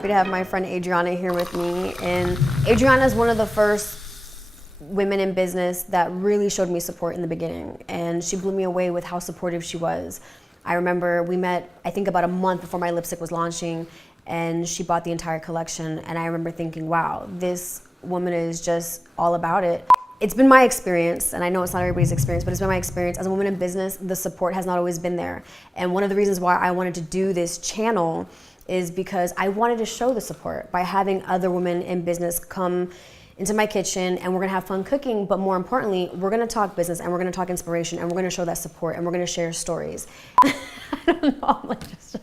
happy to have my friend Adriana here with me. And Adriana is one of the first women in business that really showed me support in the beginning. And she blew me away with how supportive she was. I remember we met, I think about a month before my lipstick was launching, and she bought the entire collection. And I remember thinking, wow, this woman is just all about it. It's been my experience, and I know it's not everybody's experience, but it's been my experience as a woman in business, the support has not always been there. And one of the reasons why I wanted to do this channel is because I wanted to show the support by having other women in business come into my kitchen, and we're gonna have fun cooking, but more importantly, we're gonna talk business and we're gonna talk inspiration and we're gonna show that support and we're gonna share stories. I don't know, I'm like just.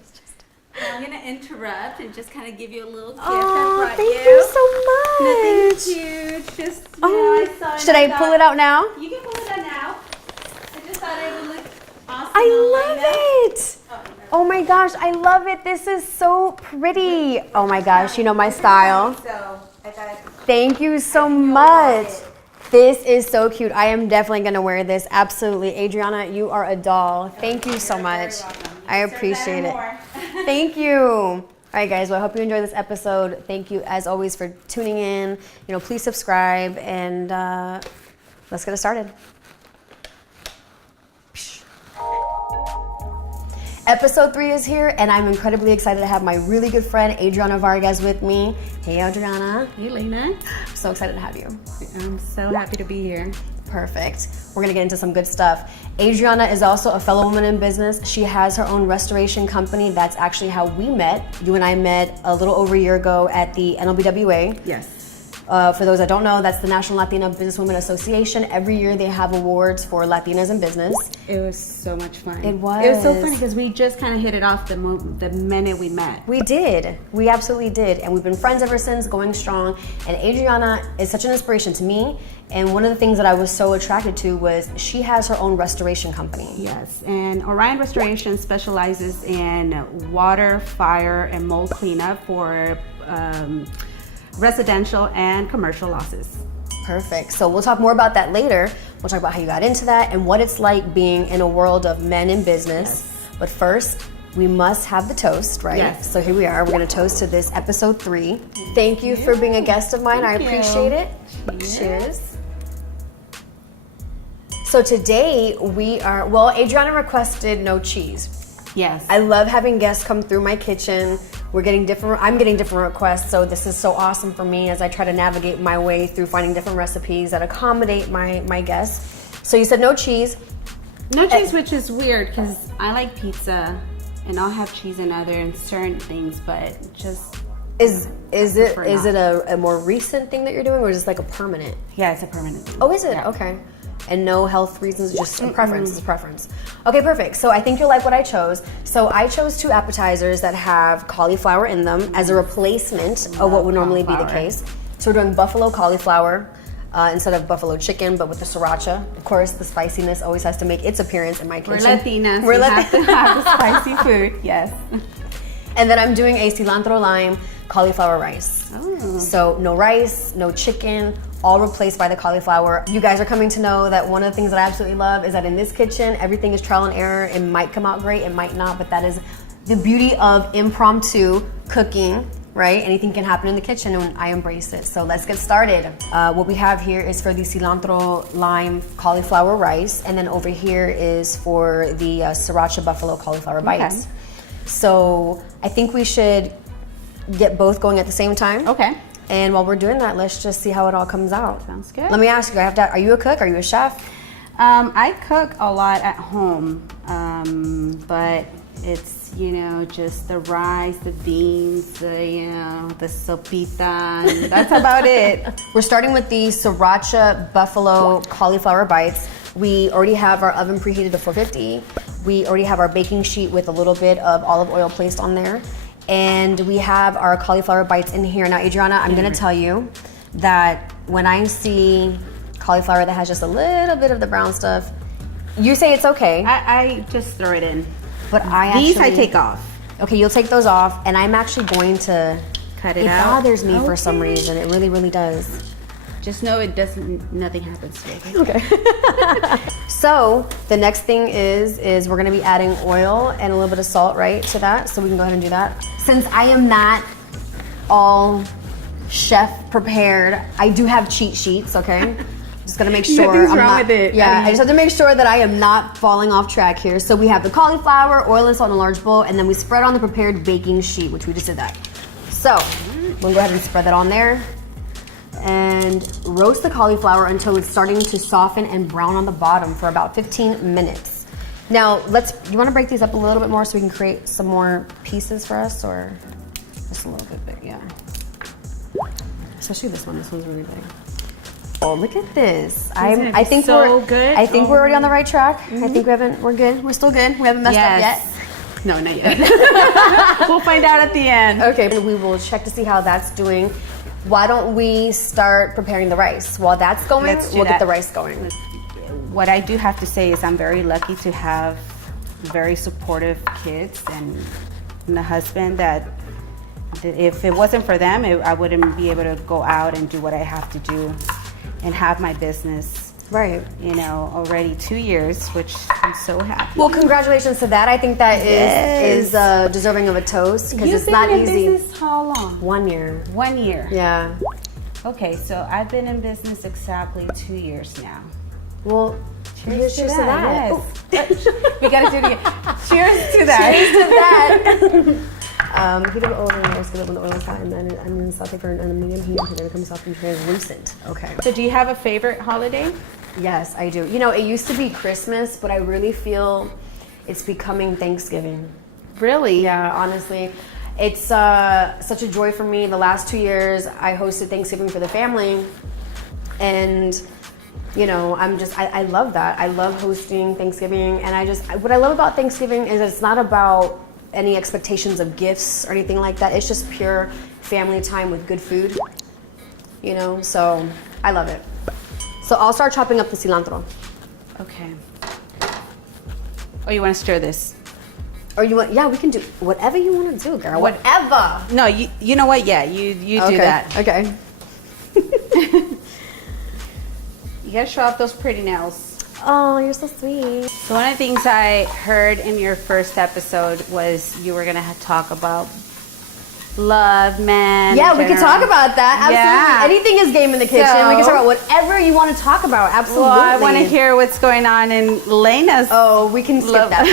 I'm gonna interrupt and just kind of give you a little gift. Oh, thank you so much. Nothing huge, just, oh, I saw it. should I pull it out now? You can pull it out now. I just thought it would look awesome. I love it. Oh, no. Oh my gosh, I love it. This is so pretty. Oh my gosh, you know my style. So I thought. Thank you so much. This is so cute. I am definitely gonna wear this. Absolutely. Adriana, you are a doll. Thank you so much. I appreciate it. Thank you. All right, guys. Well, I hope you enjoyed this episode. Thank you, as always, for tuning in. You know, please subscribe, and let's get it started. Episode 3 is here, and I'm incredibly excited to have my really good friend Adriana Vargas with me. Hey, Adriana. Hey, Leyna. I'm so excited to have you. I'm so happy to be here. Perfect. We're gonna get into some good stuff. Adriana is also a fellow woman in business. She has her own restoration company. That's actually how we met. You and I met a little over a year ago at the NLBWA. Yes. For those that don't know, that's the National Latina Businesswomen Association. Every year they have awards for Latinas in business. It was so much fun. It was. It was so funny because we just kind of hit it off the minute we met. We did. We absolutely did. And we've been friends ever since, going strong. And Adriana is such an inspiration to me. And one of the things that I was so attracted to was she has her own restoration company. Yes, and Orion Restoration specializes in water, fire, and mold cleanup for residential and commercial losses. Perfect. So we'll talk more about that later. We'll talk about how you got into that and what it's like being in a world of men in business. Yes. But first, we must have the toast, right? Yes. So here we are. We're going to toast to this episode 3. Thank you for being a guest of mine. Thank I appreciate it. Cheers. Cheers. So today we are, well, Adriana requested no cheese. Yes. I love having guests come through my kitchen. I'm getting different requests, so this is so awesome for me as I try to navigate my way through finding different recipes that accommodate my guests. So you said no cheese. No cheese, which is weird because I like pizza and I'll have cheese in other certain things, but just is it a more recent thing that you're doing, or is this like a permanent? Yeah, it's a permanent thing. Oh, is it? Yeah. Okay. And no health reasons, just a preference. It's a preference. Okay, perfect. So I think you'll like what I chose. So I chose 2 appetizers that have cauliflower in them as a replacement of what would normally be the case. So we're doing buffalo cauliflower instead of buffalo chicken, but with the sriracha. Of course, the spiciness always has to make its appearance in my kitchen. We're Latinas. We have to have the spicy food. Yes. And then I'm doing a cilantro lime cauliflower rice. Oh. So no rice, no chicken, all replaced by the cauliflower. You guys are coming to know that one of the things that I absolutely love is that in this kitchen, everything is trial and error. It might come out great, it might not, but that is the beauty of impromptu cooking, right? Anything can happen in the kitchen and I embrace it. So let's get started. What we have here is for the cilantro lime cauliflower rice, and then over here is for the Sriracha-Buffalo cauliflower bites. Okay. So I think we should get both going at the same time. Okay. And while we're doing that, let's just see how it all comes out. Sounds good. Let me ask you, are you a cook? Are you a chef? I cook a lot at home, but it's, just the rice, the beans, the sopita, and that's about it. We're starting with the Sriracha-Buffalo cauliflower bites. We already have our oven preheated to 450. We already have our baking sheet with a little bit of olive oil placed on there. And we have our cauliflower bites in here. Now, Adriana, I'm gonna tell you that when I see cauliflower that has just a little bit of the brown stuff, you say it's okay. I just throw it in. But These I take off. Okay, you'll take those off, and I'm actually going to cut it out. It bothers me for some reason. It really, really does. Just know it doesn't, nothing happens to it. Okay. So the next thing is we're gonna be adding oil and a little bit of salt, right, to that. So we can go ahead and do that. Since I am not all chef prepared. I do have cheat sheets, okay? Just gotta make sure Nothing's I'm wrong not, with it. Yeah, I just have to make sure that I am not falling off track here. So we have the cauliflower, oil and salt in a large bowl, and then we spread on the prepared baking sheet, which we just did that. So I'm gonna go ahead and spread that on there and roast the cauliflower until it's starting to soften and brown on the bottom for about 15 minutes. Now you wanna break these up a little bit more so we can create some more pieces for us, or just a little bit big, yeah. Especially this one's really big. Oh, look at this. I think so we're good. I think we're already on the right track. I think we're good. We're still good. We haven't messed up yet. No, not yet. We'll find out at the end. Okay, we will check to see how that's doing. Why don't we start preparing the rice? While that's going, we'll get the rice going. What I do have to say is I'm very lucky to have very supportive kids and a husband that if it wasn't for them, I wouldn't be able to go out and do what I have to do and have my business. Right. You know, already 2 years, which I'm so happy. Well, congratulations to that. I think that is deserving of a toast because it's not easy. You've been in business how long? 1 year. 1 year. Yeah. Okay, so I've been in business exactly 2 years now. Well, cheers to that. Yes. We gotta do it again. Cheers to that. Cheers to that. Heat of oil and roast it when the oil is hot, and then onions saute for a medium heat until it becomes soft and translucent. Okay. So do you have a favorite holiday? Yes, I do. You know, it used to be Christmas, but I really feel it's becoming Thanksgiving. Really? Yeah, honestly. It's such a joy for me. The last 2 years, I hosted Thanksgiving for the family, and you know, I love that. I love hosting Thanksgiving, and what I love about Thanksgiving is it's not about any expectations of gifts or anything like that. It's just pure family time with good food, you know, so I love it. So I'll start chopping up the cilantro. Okay. Oh, you want to stir this? Or yeah, we can do whatever you want to do, girl. Whatever. No, you know what? Yeah, you do that. Okay. You gotta show off those pretty nails. Oh, you're so sweet. So one of the things I heard in your first episode was you were gonna talk about love, man. Yeah, we can talk about that. Absolutely. Yeah. Anything is game in the kitchen. So, we can talk about whatever you want to talk about. Absolutely. Well, I want to hear what's going on in Leyna's. Oh, we can skip that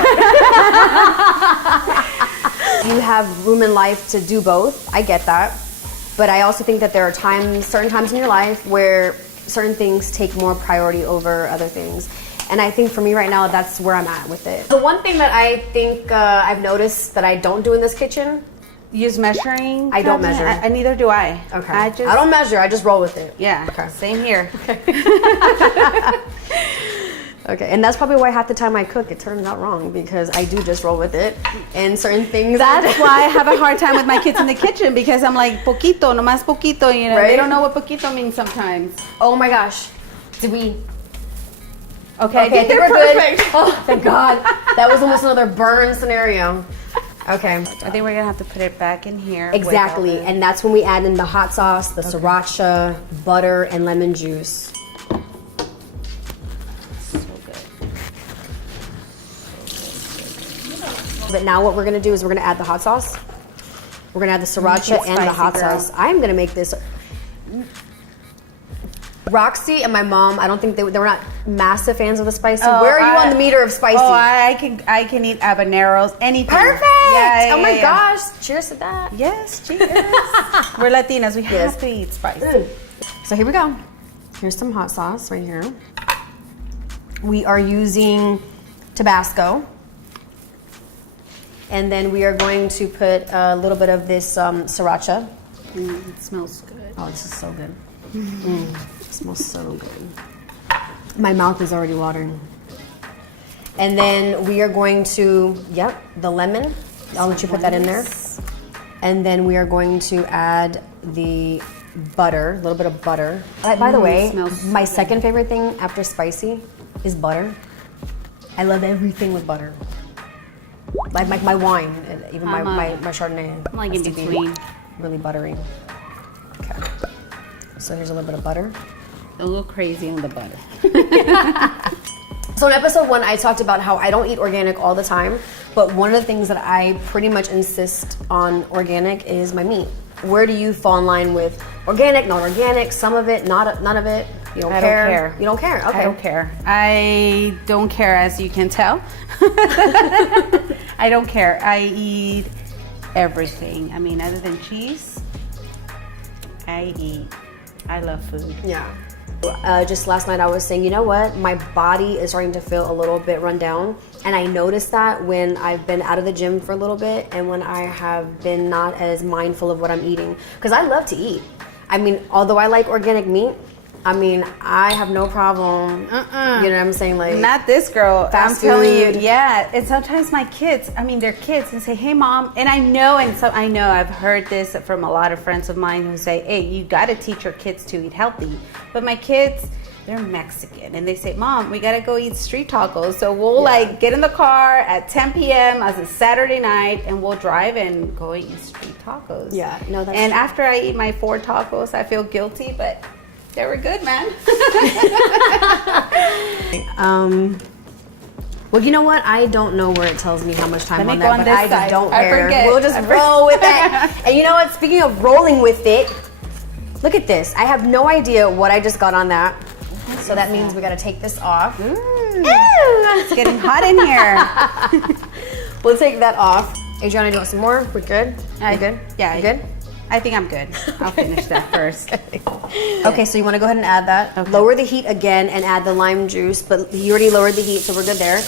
part. You have room in life to do both. I get that. But I also think that there are certain times in your life where certain things take more priority over other things. And I think for me right now, that's where I'm at with it. The one thing that I think I've noticed that I don't do in this kitchen. Use measuring? I don't measure. And neither do I. Okay. I don't measure. I just roll with it. Yeah. Okay. Same here. Okay. Okay. And that's probably why half the time I cook, it turns out wrong because I do just roll with it. And certain things. That's why I have a hard time with my kids in the kitchen because I'm like, poquito, nomás poquito, you know. Right? They don't know what poquito means sometimes. Oh my gosh. Did we? Okay, I think we're perfect. good. Oh, thank God. That was almost another burn scenario. Okay. I think we're gonna have to put it back in here. Exactly, and that's when we add in the hot sauce, the sriracha, butter, and lemon juice. So good. But now what we're gonna do is we're gonna add the hot sauce. We're gonna add the sriracha and the hot sauce. I'm gonna make this. Roxy and my mom, I don't think they were not massive fans of the spicy. Where are you on the meter of spicy? Oh, I can eat habaneros, anything. Perfect! Yeah, oh my yeah. gosh! Cheers to that. Yes, cheers. We're Latinas. We have to eat spicy. So here we go. Here's some hot sauce right here. We are using Tabasco. And then we are going to put a little bit of this sriracha. It smells good. Oh, this is so good. It smells so good. My mouth is already watering. And then we are going to, the lemon. I'll let you put that in there. And then we are going to add the butter, a little bit of butter. By the way, my second favorite thing after spicy is butter. I love everything with butter. Like my wine, even my Chardonnay. I'm like in between. Really buttery. Okay. So here's a little bit of butter. A little crazy on the butter. So in episode 1, I talked about how I don't eat organic all the time, but one of the things that I pretty much insist on organic is my meat. where do you fall in line with organic, not organic, some of it, none of it? You don't care? You don't care? Okay. I don't care. I don't care, as you can tell. I don't care. I eat everything. I mean, other than cheese, I eat. I love food. Yeah. Just last night I was saying, you know what? My body is starting to feel a little bit run down. And I noticed that when I've been out of the gym for a little bit and when I have been not as mindful of what I'm eating. Because I love to eat. I mean, although I like organic meat, I mean, I have no problem. You know what I'm saying? Like, not this girl. Fast I'm telling you, food. yeah. And sometimes my kids, I mean, they're kids, and say, "Hey, mom," and I know I've heard this from a lot of friends of mine who say, "Hey, you got to teach your kids to eat healthy." But my kids, they're Mexican, and they say, "Mom, we got to go eat street tacos." So we'll like get in the car at 10 p.m. as a Saturday night, and we'll drive and go eat street tacos. Yeah, no, that's and true. after I eat my 4 tacos, I feel guilty, but they were good, man. Well, you know what? I don't know where it tells me how much time on that, but I just side. don't I care. forget. We'll just roll with it. And you know what? Speaking of rolling with it, look at this. I have no idea what I just got on that. So that means we got to take this off. It's getting hot in here. We'll take that off. Adriana, do you want some more? We're good? You good? Yeah. You good? I think I'm good. I'll finish that first. Okay, so you want to go ahead and add that. Okay. Lower the heat again and add the lime juice, but you already lowered the heat, so we're good there.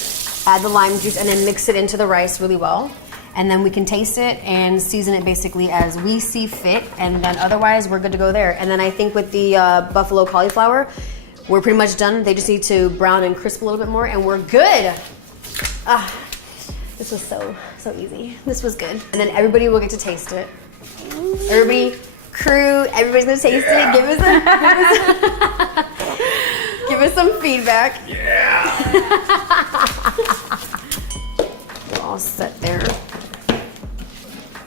Add the lime juice and then mix it into the rice really well. And then we can taste it and season it basically as we see fit, and then otherwise we're good to go there. And then I think with the buffalo cauliflower, we're pretty much done. They just need to brown and crisp a little bit more, and we're good. This was so easy. This was good. And then everybody will get to taste it. Everybody, crew, everybody's gonna taste it. Give us some feedback. Yeah. We're all set there.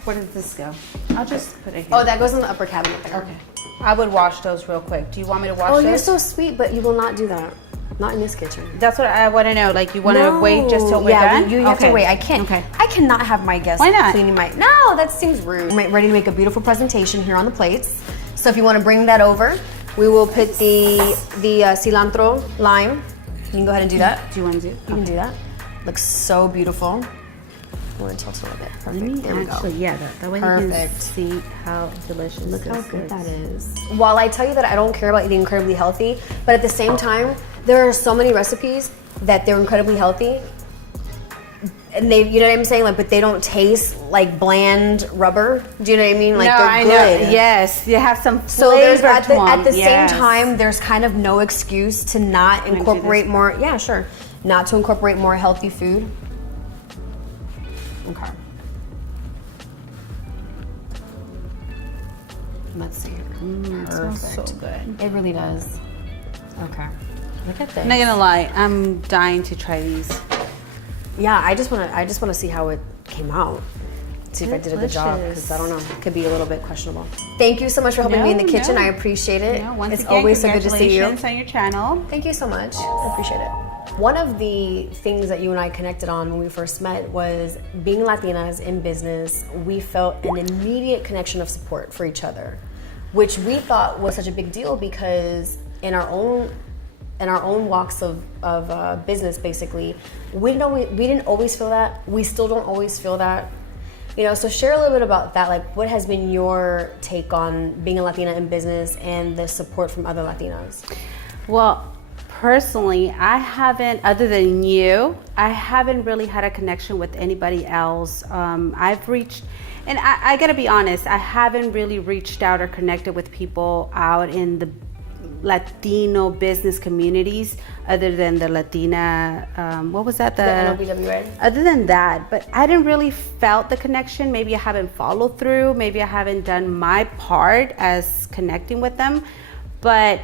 Where does this go? I'll just put it here. Oh, that goes in the upper cabinet there. Okay. I would wash those real quick. Do you want me to wash Oh, those? you're so sweet, but you will not do that. Not in this kitchen. That's what I want to know. Like, you want to wait just till we're done? you have to wait. I can't. Okay. I cannot have my guests Why not? cleaning my. No, that seems rude. I'm ready to make a beautiful presentation here on the plates. So if you want to bring that over, we will put the cilantro lime. You can go ahead and do that. Do you want to do? You can do that. Looks so beautiful. I want to tilt a little bit. Perfect. There we go. Yeah, that way you can Perfect. see how delicious. Look how this good is. that is. While I tell you that I don't care about eating incredibly healthy, but at the same time, there are so many recipes that they're incredibly healthy. And they, you know what I'm saying? Like, but they don't taste like bland rubber. Do you know what I mean? Like, No, they're I good. know. Yes, you have some flavor So there's at to 'em. the Yes. same time, there's kind of no excuse to not Can I do incorporate this? more. Yeah, sure. Not to incorporate more healthy food. Okay. Let's see. It smells so good. It really does. Okay. Look at this. I'm not gonna lie, I'm dying to try these. Yeah, I just want to see how it came out. See if I did a good job, because I don't know, it could be a little bit questionable. Thank you so much for helping me in the kitchen. I appreciate it. Once It's again, always so good to see you. congratulations on your channel. Thank you so much. I appreciate it. One of the things that you and I connected on when we first met was being Latinas in business. We felt an immediate connection of support for each other, which we thought was such a big deal because in our own walks of business, basically, we didn't always feel that. We still don't always feel that. You know, so share a little bit about that. Like, what has been your take on being a Latina in business and the support from other Latinas? Well, personally, I haven't, other than you, I haven't really had a connection with anybody else. I've reached, and I gotta be honest, I haven't really reached out or connected with people out in the Latino business communities other than the Latina, what was that? The NLBWA? Other than that, but I didn't really felt the connection. Maybe I haven't followed through. Maybe I haven't done my part as connecting with them. But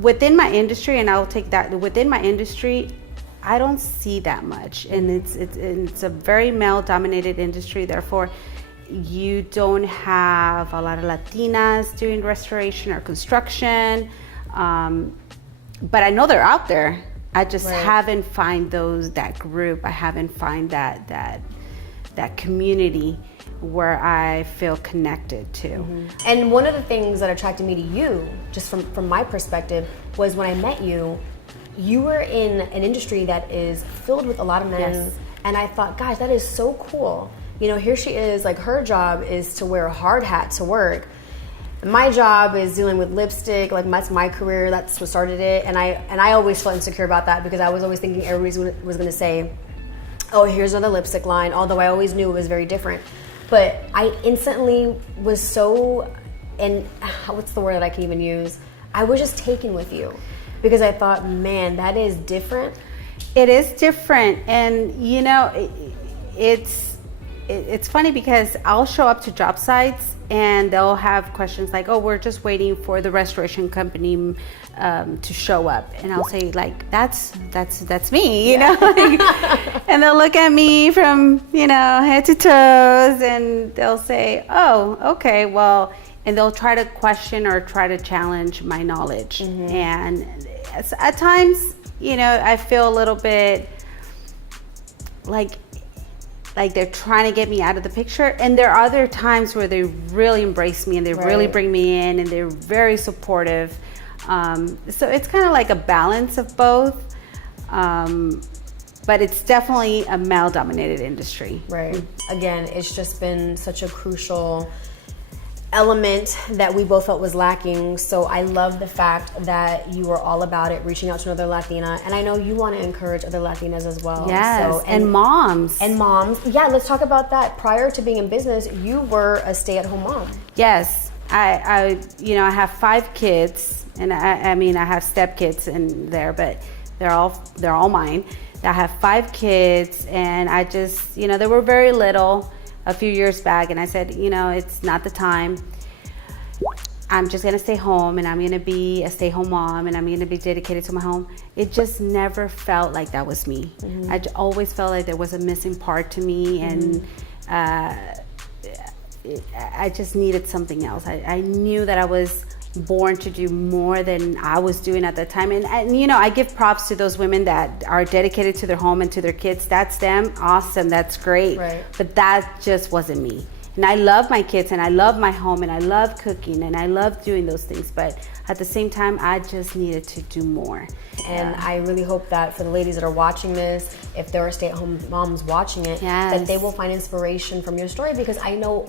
within my industry, and I'll take that, within my industry, I don't see that much. And it's a very male-dominated industry, therefore, you don't have a lot of Latinas doing restoration or construction. But I know they're out there. I just haven't find that group. I haven't find that community. where I feel connected to. And one of the things that attracted me to you, just from my perspective, was when I met you, you were in an industry that is filled with a lot of men. Yes. And I thought, gosh, that is so cool. You know, here she is, like her job is to wear a hard hat to work. My job is dealing with lipstick, like that's my career, that's what started it. And I always felt insecure about that because I was always thinking everybody was gonna say, oh, here's another lipstick line, although I always knew it was very different. But I instantly was so, and what's the word that I can even use? I was just taken with you because I thought, man, that is different. It is different, and you know, it's funny because I'll show up to job sites and they'll have questions like, oh, we're just waiting for the restoration company to show up, and I'll say like, that's me, you know, and they'll look at me from, you know, head to toes, and they'll say, oh, okay, well, and they'll try to question or try to challenge my knowledge. And at times, you know, I feel a little bit like they're trying to get me out of the picture. And there are other times where they really embrace me and they really bring me in and they're very supportive. So it's kind of like a balance of both. But it's definitely a male-dominated industry. Right. Again, it's just been such a crucial element that we both felt was lacking. So I love the fact that you were all about it, reaching out to another Latina. And I know you want to encourage other Latinas as well. Yes, so, and moms. And moms. Yeah, let's talk about that. Prior to being in business, you were a stay-at-home mom. Yes. I you know, I have 5 kids, and I mean, I have stepkids in there, but they're all mine. I have 5 kids, and I just, you know, they were very little a few years back, and I said, you know, it's not the time. I'm just gonna stay home, and I'm gonna be a stay-home mom, and I'm gonna be dedicated to my home. It just never felt like that was me. I always felt like there was a missing part to me, and I just needed something else. I knew that I was born to do more than I was doing at that time. And you know, I give props to those women that are dedicated to their home and to their kids. That's them. Awesome. That's great. Right. But that just wasn't me. And I love my kids, and I love my home, and I love cooking, and I love doing those things. But at the same time, I just needed to do more. And I really hope that for the ladies that are watching this, if there are stay-at-home moms watching it, that they will find inspiration from your story, because I know,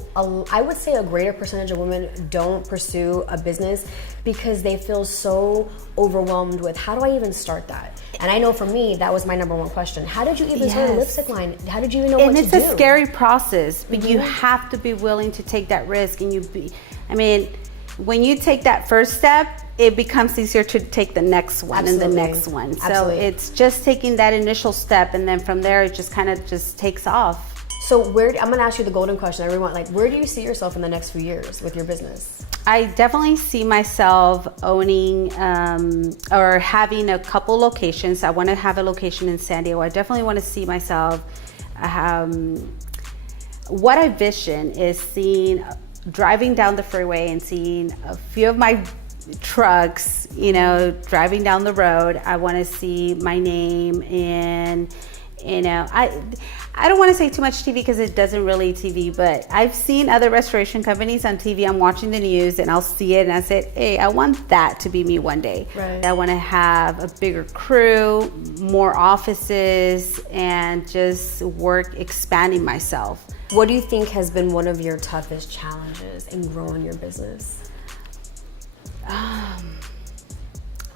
I would say a greater percentage of women don't pursue a business because they feel so overwhelmed with, how do I even start that? And I know for me, that was my number one question. How did you even start a lipstick line? How did you even know what to do? And it's a scary process, but you have to be willing to take that risk. And when you take that first step, it becomes easier to take the next one and the next one. So it's just taking that initial step, and then from there, it just kind of just takes off. So I'm going to ask you the golden question, everyone. Like, where do you see yourself in the next few years with your business? I definitely see myself owning or having a couple locations. I want to have a location in San Diego. I definitely want to see myself. What I vision is driving down the freeway and seeing a few of my trucks, you know, driving down the road. I want to see my name in, you know, I don't want to say too much TV because it doesn't really TV, but I've seen other restoration companies on TV. I'm watching the news and I'll see it and I said, hey, I want that to be me one day. Right. I want to have a bigger crew, more offices, and just work expanding myself. What do you think has been one of your toughest challenges in growing your business? Oh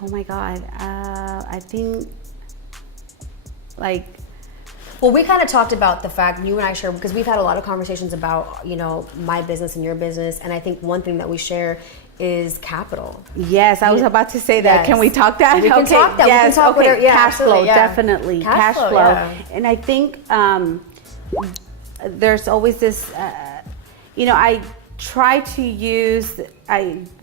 my God. I think well, we kind of talked about the fact, you and I share, because we've had a lot of conversations about, you know, my business and your business. And I think one thing that we share is capital. Yes, I was about to say that. Yes. Can we talk that? We can talk that. Yes. We can talk whatever. Yeah, cash flow, yeah. Definitely. Cash flow. Yeah. And I think there's always this, you know, I try to use,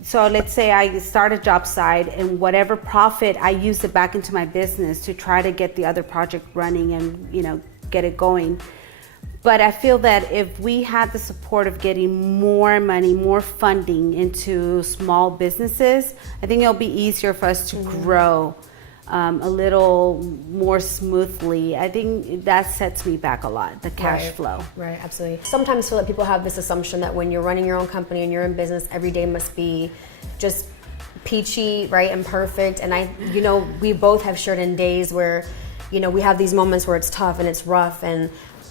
so let's say I start a job site, and whatever profit, I use it back into my business to try to get the other project running and, you know, get it going. But I feel that if we had the support of getting more money, more funding into small businesses, I think it'll be easier for us to grow a little more smoothly, I think that sets me back a lot, the cash flow. Right, absolutely. Sometimes feel that people have this assumption that when you're running your own company and you're in business, every day must be just peachy, right, and perfect. And we both have shared in days where, we have these moments where it's tough and it's rough. And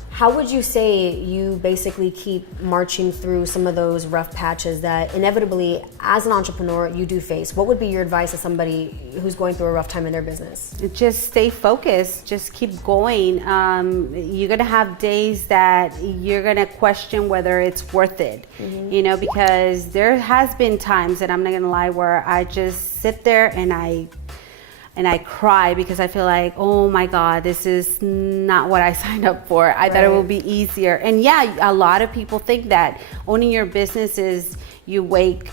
how would you say you basically keep marching through some of those rough patches that inevitably, as an entrepreneur, you do face? What would be your advice to somebody who's going through a rough time in their business? Just stay focused. Just keep going. You're going to have days that you're going to question whether it's worth it, because there has been times, and I'm not going to lie, where I just sit there and I cry because I feel like, oh my God, this is not what I signed up for. I thought it would be easier. And yeah, a lot of people think that owning your business is you wake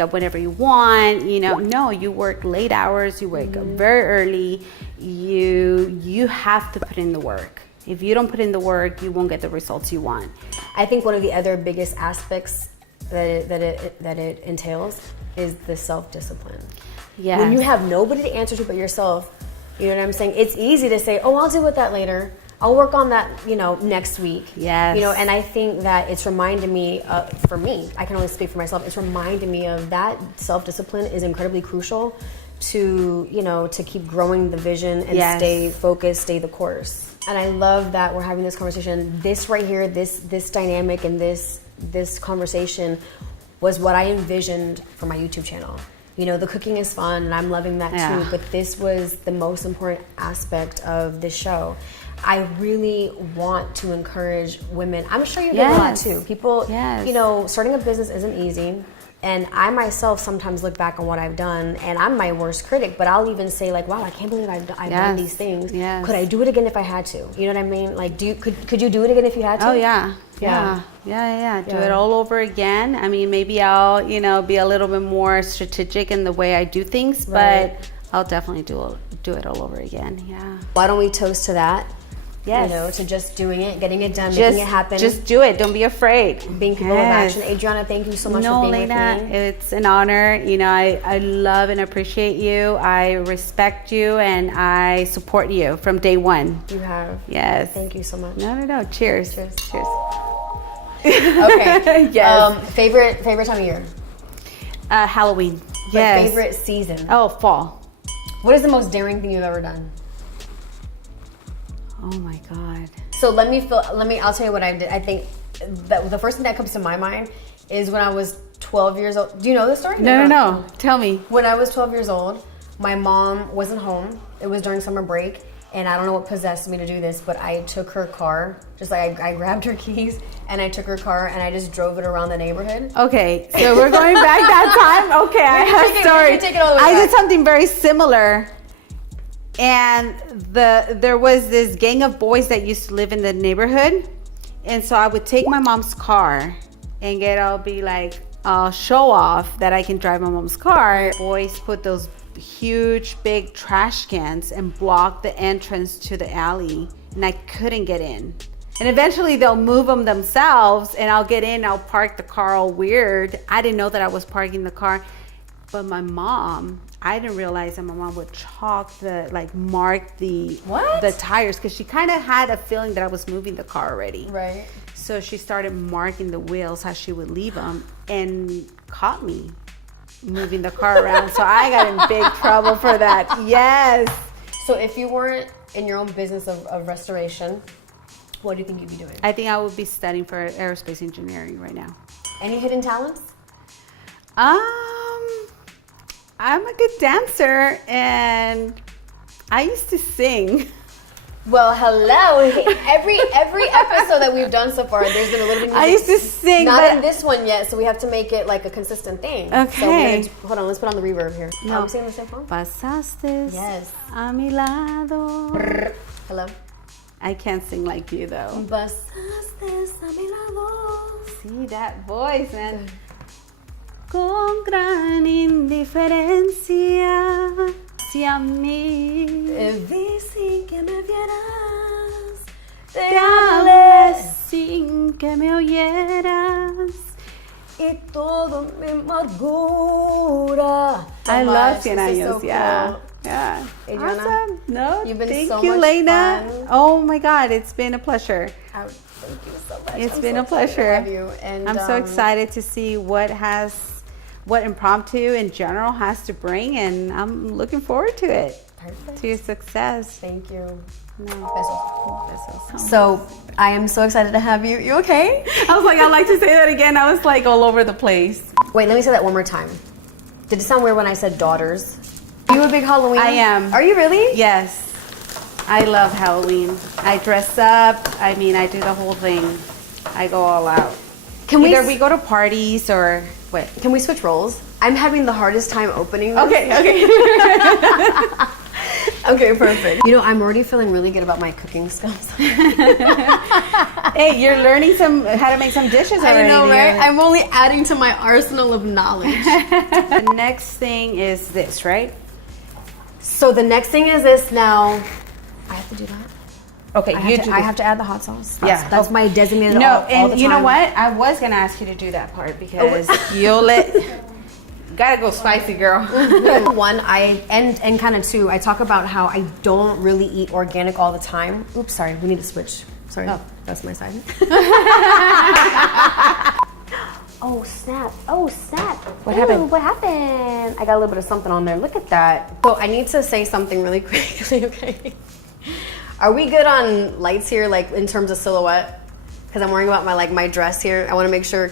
up whenever you want. No, you work late hours, you wake up very early. You have to put in the work. If you don't put in the work, you won't get the results you want. I think one of the other biggest aspects that it entails is the self-discipline. Yes. When you have nobody to answer to but yourself, you know what I'm saying? It's easy to say, oh, I'll deal with that later. I'll work on that, next week. Yes. And I think that it's reminded me, for me, I can only speak for myself, it's reminded me of that self-discipline is incredibly crucial to, to keep growing the vision and stay focused, stay the course. And I love that we're having this conversation. This right here, this dynamic and this conversation was what I envisioned for my YouTube channel. The cooking is fun and I'm loving that too, but this was the most important aspect of this show. I really want to encourage women. I'm sure you get a lot too. People, starting a business isn't easy. And I myself sometimes look back on what I've done and I'm my worst critic, but I'll even say like, wow, I can't believe I've done these things. Yes. Could I do it again if I had to? You know what I mean? Like, could you do it again if you had to? Oh yeah. Do it all over again. I mean, maybe I'll, be a little bit more strategic in the way I do things, but I'll definitely do it all over again. Yeah. Why don't we toast to that? Yes. To just doing it, getting it done, making it happen. Just do it. Don't be afraid. Being people of action. Adriana, thank you so much for being Leyna, with me. It's an honor. I love and appreciate you. I respect you and I support you from day one. You have. Yes. Thank you so much. No. Cheers. Cheers. Okay. Yes. Favorite time of year? Halloween. Yes. Favorite season? Oh, fall. What is the most daring thing you've ever done? Oh my God. So I'll tell you what I did. I think that the first thing that comes to my mind is when I was 12 years old. Do you know this story? No. Tell me. When I was 12 years old, my mom wasn't home. It was during summer break. And I don't know what possessed me to do this, but I took her car, just like I grabbed her keys and I took her car and I just drove it around the neighborhood. Okay, so we're going back that time? Okay, I have a story. Take it all the way I back. did something very similar. And there was this gang of boys that used to live in the neighborhood. And so I would take my mom's car and I'll show off that I can drive my mom's car. Boys put those huge, big trash cans and block the entrance to the alley. And I couldn't get in. And eventually they'll move them themselves and I'll get in, I'll park the car all weird. I didn't know that I was parking the car. But my mom, I didn't realize that my mom would mark the tires because she kind of had a feeling that I was moving the car already. Right. So she started marking the wheels how she would leave them and caught me moving the car around. So I got in big trouble for that. Yes. So if you weren't in your own business of restoration, what do you think you'd be doing? I think I would be studying for aerospace engineering right now. Any hidden talents? I'm a good dancer and I used to sing. Well, hello. Every episode that we've done so far, there's been a little bit of music. I used to sing. Not in this one yet, so we have to make it like a consistent thing. Okay. So hold on, let's put on the reverb here. No. Are we singing the same song? Pasaste a mi lado. Hello. I can't sing like you though. Pasaste a mi lado. See that voice, man. Con gran indiferencia hacia mí. Vi sin que me vieras. Te hablé sin que me oyeras. Y todo me amargura. I love 100 This is años, so yeah. cool. Yeah. Adriana, Awesome. No, you've been thank so you, much Leyna. fun. Oh my God, it's been a pleasure. Thank you so much. It's I'm been so a excited to pleasure. have you. And I'm so excited to see what Impromptu in general has to bring, and I'm looking forward to it. Perfect. To your success. Thank you. No. So I am so excited to have you. You okay? I was like, I'd like to say that again. I was like all over the place. Wait, let me say that one more time. Did it sound weird when I said daughters? Are you a big Halloween? I am. Are you really? Yes. I love Halloween. I dress up. I mean, I do the whole thing. I go all out. Either we go to parties or what? Can we switch roles? I'm having the hardest time opening this. Okay. Okay, perfect. You know, I'm already feeling really good about my cooking skills. Hey, you're learning how to make some dishes already. I know, right? I'm only adding to my arsenal of knowledge. The next thing is this, right? So the next thing is this now. I have to do that. Okay, I have to add the hot sauce. That's my designated. No, all and the you know time. what? I was gonna ask you to do that part because gotta go spicy, girl. One, and kind of two, I talk about how I don't really eat organic all the time. Oops, sorry, we need to switch. Sorry, that's my side. Oh snap! Oh snap! What happened? What happened? I got a little bit of something on there. Look at that. So I need to say something really quickly, okay? Are we good on lights here, like in terms of silhouette? Because I'm worrying about my dress here. I want to make sure,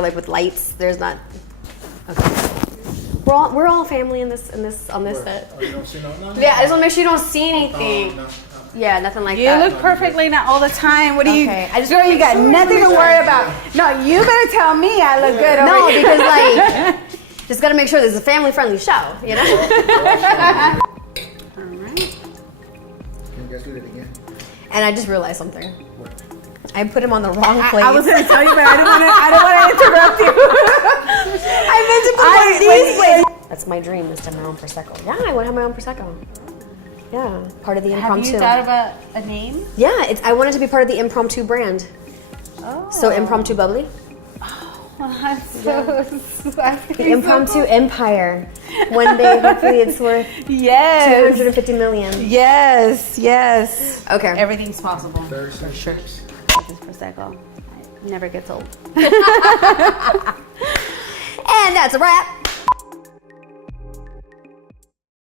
like with lights, there's not. Okay. We're all family on this set. Oh, you don't see nothing? Yeah, I just want to make sure you don't see anything. No. Yeah, nothing like You that. look perfectly now all the time. What do you? Okay, I just girl, you got wanna make nothing to sure. worry about. No, you better tell me I look good. No, over here. because just gotta make sure this is a family-friendly show, you know? All right. Can you guys do that again? And I just realized something. I put him on the wrong place. I was going to tell you, but I don't want to interrupt you. I meant to put him on these places. That's my dream, is to have my own Prosecco. Yeah, I want to have my own Prosecco. Yeah, part of the Impromptu. Have you thought about a name? Yeah, I want it to be part of the Impromptu brand. Oh. So Impromptu Bubbly. The Impromptu Empire. One day, hopefully, it's worth Yes. 250 million. Yes. Okay. Everything's possible. For sure. This Prosecco. It never gets old. And that's a wrap.